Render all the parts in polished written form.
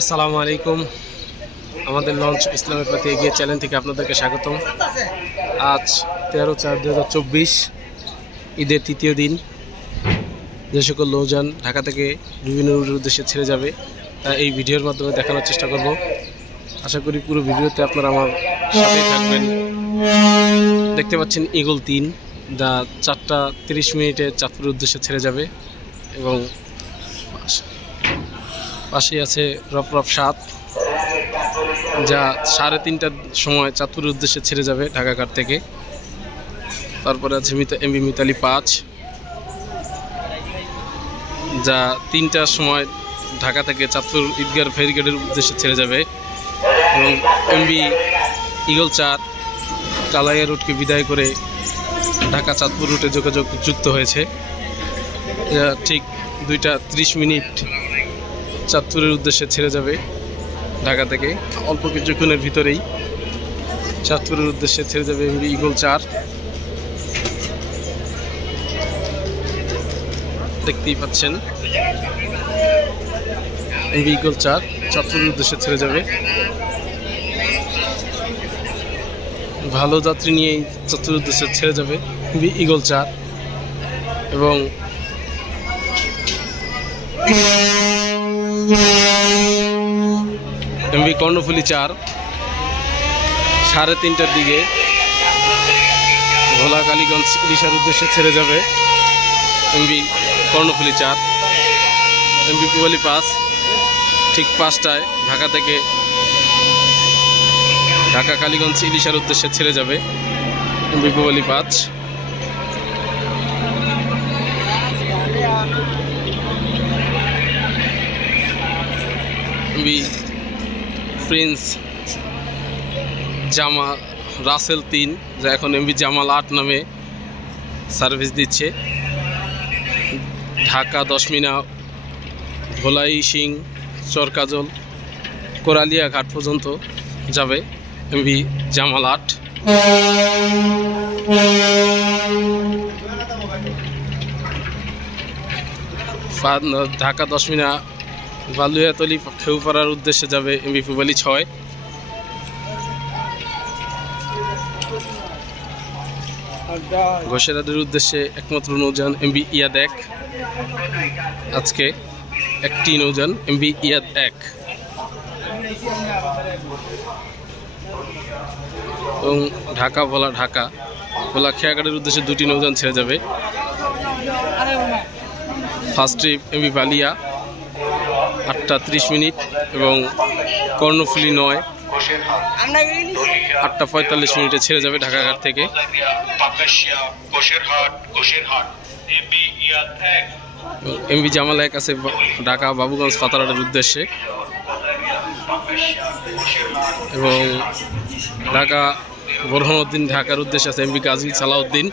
আসসালামু আলাইকুম। আমাদের লঞ্চ ইসলামের প্রতি এগিয়ে চ্যানেল থেকে আপনাদেরকে স্বাগতম। আজ 13/4/2024 ঈদের তৃতীয় দিন। যে সকল নৌযান ঢাকা থেকে বিভিন্ন রুটের উদ্দেশ্যে ছেড়ে যাবে তা এই ভিডিওর মাধ্যমে দেখানোর চেষ্টা করব। আশা করি পুরো ভিডিওতে আপনারা আমার সাথেই থাকবেন। দেখতে পাচ্ছেন ঈগল 3 যা 4:30 চাঁদপুরের উদ্দেশ্যে ছেড়ে যাবে এবং পাশে আছে রফরফ 7 যা 3:30টার সময় চাঁদপুরের উদ্দেশ্যে ছেড়ে যাবে ঢাকা ঘাট থেকে। তারপরে আছে এমভি মিতালি 5 যা 3টার সময় ঢাকা থেকে চাঁদপুর ঈদগাহ ফেরিঘাটের উদ্দেশ্যে ছেড়ে যাবে এবং এমভি ঈগল 4 কালাইয়া রুটকে বিদায় করে ঢাকা চাঁদপুর রুটে যোগাযোগ যুক্ত হয়েছে। যা ঠিক 2:30 চাঁদপুরের উদ্দেশ্যে ছেড়ে যাবে ঢাকা থেকে। অল্প কিছুক্ষণের ভিতরেই চাঁদপুরের উদ্দেশ্যে ছেড়ে যাবে এমভি ঈগল 4। দেখতেই পাচ্ছেন এমভি ঈগল 4 চাঁদপুরের উদ্দেশ্যে ছেড়ে যাবে। ভালো যাত্রী নিয়েই চাঁদপুরের উদ্দেশ্যে ছেড়ে যাবে এমভি ঈগল 4 এবং এমভি কর্ণফুলী 4 3:30টার দিকে ভোলা কালীগঞ্জ ইলিশার উদ্দেশ্যে ছেড়ে যাবে এমভি কর্ণফুলী 4। এমভি পুবালি 5 ঠিক 5টায় ঢাকা থেকে ঢাকা কালীগঞ্জ ইলিশার উদ্দেশ্যে ছেড়ে যাবে এমভি পুবালি 5। এমভি প্রিন্স জামা রাসেল 3 যা এখন এমভি জামাল 8 নামে সার্ভিস দিচ্ছে। ঢাকা 10 মিনা ভোলাই সিং চরকাজল কোরালিয়া ঘাট পর্যন্ত যাবে এমভি জামাল 8। ঢাকা 10 মিনা বালুয়াতলি খেউপাড়ার উদ্দেশ্যে যাবে এমভি পুবালি 6। ঘোষেরাদের উদ্দেশ্যে একমাত্র নৌযান এমভি ইয়াদ 1। আজকে একটি নৌযান এমভি ইয়াদ 1 এবং ঢাকা ভোলা খেয়াঘাটের উদ্দেশ্যে 2টি নৌযান ছেড়ে যাবে। ফার্স্ট ট্রিপ এমভি বালিয়া 8:30 এবং কর্ণফুলী 9 8:45 ছেড়ে যাবে ঢাকা ঘাট থেকে। এমভি জামাল 1 আছে ঢাকা বাবুগঞ্জ পাতারহাটের উদ্দেশ্যে এবং ঢাকা বোরহানউদ্দিন ঢাকার উদ্দেশ্যে আছে এমভি গাজী সালাউদ্দিন।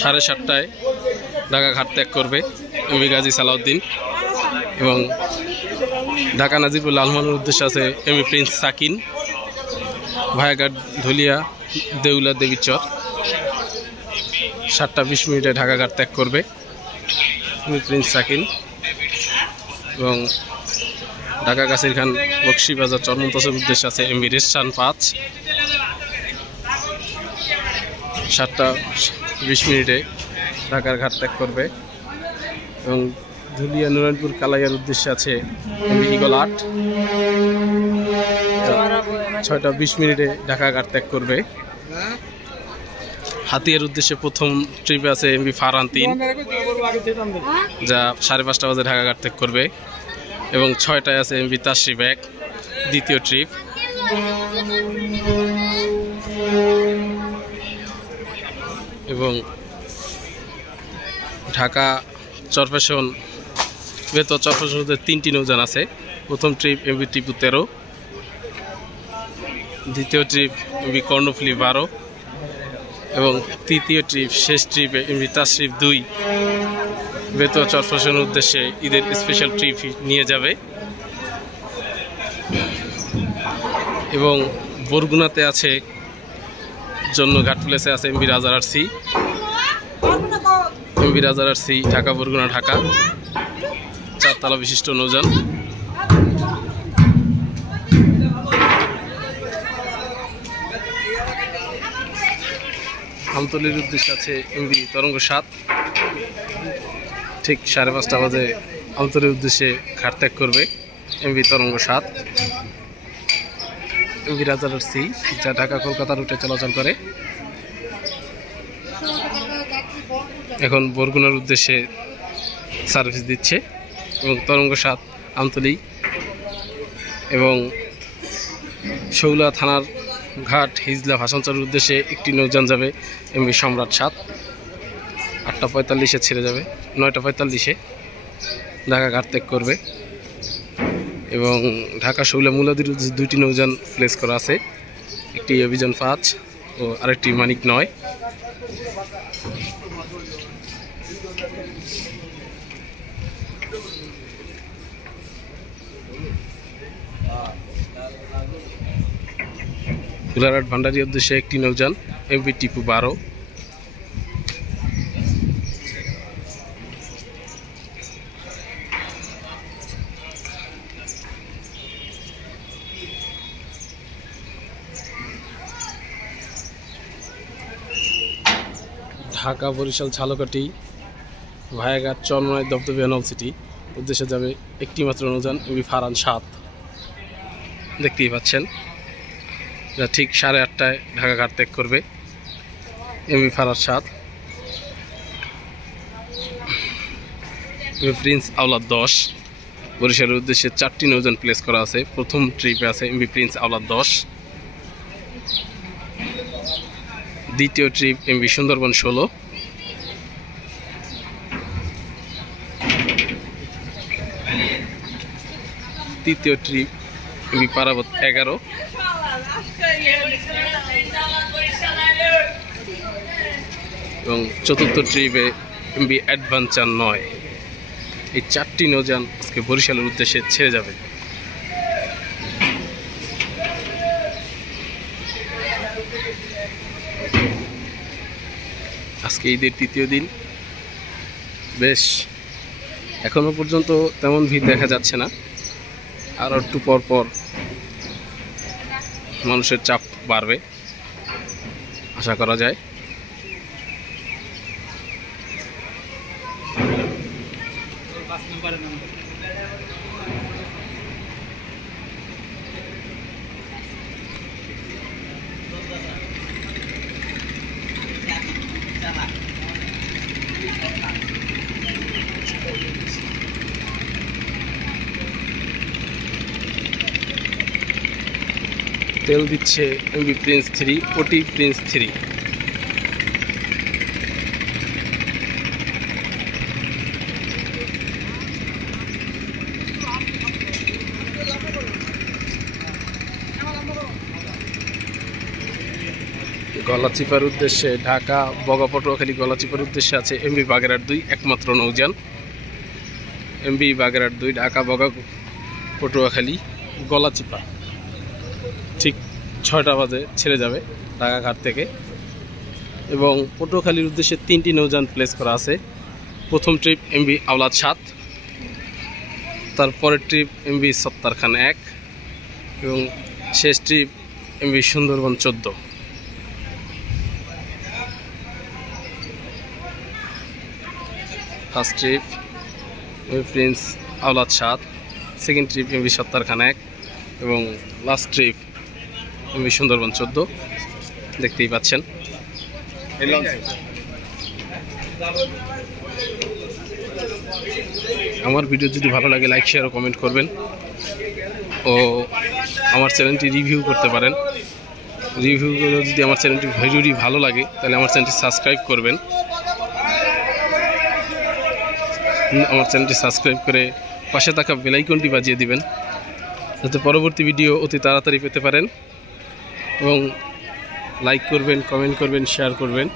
7:30টায় ঢাকা ঘাট ত্যাগ করবে এমভি গাজী সালাউদ্দিন এবং ঢাকা নাজিরপুর লালমানের উদ্দেশ্যে আছে এমভি প্রিন্স সাকিন ভায়াঘাট ধুলিয়া দেউলা দেবীচর। 7:20 ঢাকা ঘাট ত্যাগ করবে এমভি প্রিন্স সাকিন এবং ঢাকা গাছির খান বক্সিবাজার চরমন্তসের উদ্দেশ্যে আছে এমভি রেশান 5। 7:20 ঢাকার ঘাট ত্যাগ করবে এবং ধুলিয়া নারায়ণপুর কালাইয়ার উদ্দেশ্যে আছে এমভি ঈগল 8। 6:20 ঢাকা ঘাট ত্যাগ করবে। হাতিয়ার উদ্দেশ্যে প্রথম ট্রিপে আছে এমভি ফারহান 3 যা 5:30 বাজে ঢাকা ঘাট ত্যাগ করবে এবং 6টায় আছে এমভি তাশরিফ 1 দ্বিতীয় ট্রিপ। এবং ঢাকা চরফেশন বেতর চরফেশনের 3টি নৌযান আছে। প্রথম ট্রিপ এমভি টিপু 13, দ্বিতীয় ট্রিপ এমভি কর্ণফুলী 12 এবং তৃতীয় ট্রিপ শেষ ট্রিপে এমভি তাশরিফ 2 বেতর চরফেশনের উদ্দেশ্যে ঈদের স্পেশাল ট্রিপ নিয়ে যাবে। এবং বরগুনাতে আছে জন্য ঘাট প্লেসে আছে এমভি রাজার আরসি এমভি রাজার আরসি ঢাকা বরগুনা ঢাকা তালা বিশিষ্ট নৌযান। আমতলির উদ্দেশ্যে আছে এমভি তরঙ্গ 7। ঠিক 5:30 বাজে আমতলির উদ্দেশ্যে ঘাট ত্যাগ করবে এমভি তরঙ্গ 7। এমভি রাজার সি, যা ঢাকা কলকাতা রুটে চলাচল করে, এখন বরগুনার উদ্দেশ্যে সার্ভিস দিচ্ছে। এবং তরঙ্গ 7 আমতলী এবং শৌলা থানার ঘাট হিজলা ভাষাঞ্চলের উদ্দেশ্যে একটি নৌযান যাবে এমভি সম্রাট 7। 8:45 ছেড়ে যাবে, 9:45 ঢাকা ঘাট ত্যাগ করবে। এবং ঢাকা শৌলা মুলাদির উদ্দেশ্যে 2টি নৌযান প্লেস করা আছে, একটি অভিযান 5 ও আরেকটি মানিক 9। গোলারহাট ভান্ডারী উদ্দেশ্যে একটি নৌযান এমভি টিপু 12। ঢাকা বরিশাল ঝালকাঠি ভায়াঘাট চরমনাই দপদপিয়া নলসিটি উদ্দেশ্যে যাবে একটি মাত্র নৌযান এমভি ফারান 7। দেখতেই পাচ্ছেন, যা ঠিক 8:30 ঢাকা ঘাট ত্যাগ করবে এমভি ফারান 7। প্রিন্স আওলাদ 10 বরিশালের উদ্দেশ্যে 4টি নৌযান প্লেস করা আছে। প্রথম ট্রিপে আছে এমভি প্রিন্স আওলাদ 10। দ্বিতীয় ট্রিপ এমভি সুন্দরবন 16। তৃতীয় ট্রিপ এমভি পারাবত 11। এবং চতুর্থ ট্রিপে এমভি অ্যাডভেঞ্চার 9। এই 4টি নৌযান আজকে বরিশালের উদ্দেশ্যে ছেড়ে যাবে। আজকে ঈদের 3য় দিন, বেশ এখনো পর্যন্ত তেমন ভিড় দেখা যাচ্ছে না, আর একটু পর পর মানুষের চাপ বাড়বে আশা করা যায়। তেল দিচ্ছে এমভি প্রিন্স 3, ওটি প্রিন্স 3। গলাচিপার উদ্দেশ্যে ঢাকা বগা পটুয়াখালী গলাচিপার উদ্দেশ্যে আছে এমভি বাগেরহাট 2, একমাত্র নৌযান এমভি বাগেরহাট 2 ঢাকা বগা পটুয়াখালী গলাচিপা। ঠিক 6টা বাজে ছেড়ে যাবে ঢাকা ঘাট থেকে। এবং পটুয়াখালীর উদ্দেশ্যে 3টি নৌযান প্লেস করা আছে। প্রথম ট্রিপ এমভি আওলাদ 7, তারপরের ট্রিপ এমভি সত্তার খান 1 এবং শেষ trip MV Sundarban 14। First trip MV prince Awlad 7, second trip MV Sattar Khan 1 এবং লাস্ট ট্রিপ এমভি সুন্দরবন 14। দেখতেই পাচ্ছেন। আমার ভিডিও যদি ভালো লাগে লাইক শেয়ার ও কমেন্ট করবেন ও আমার চ্যানেলটি রিভিউ করতে পারেন। রিভিউগুলো যদি আমার চ্যানেলটি ভিডিওটি ভালো লাগে তাহলে আমার চ্যানেলটি সাবস্ক্রাইব করবেন। আমার চ্যানেলটি সাবস্ক্রাইব করে পাশে থাকা বেল আইকনটি বাজিয়ে দিবেন যাতে পরবর্তী ভিডিও অতি তাড়াতাড়ি পেতে পারেন। এবং লাইক করবেন, কমেন্ট করবেন, শেয়ার করবেন।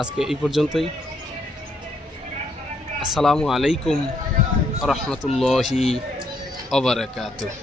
আজকে এই পর্যন্তই। আসসালামু আলাইকুম ওয়া রাহমাতুল্লাহি ওয়া বারাকাতুহু।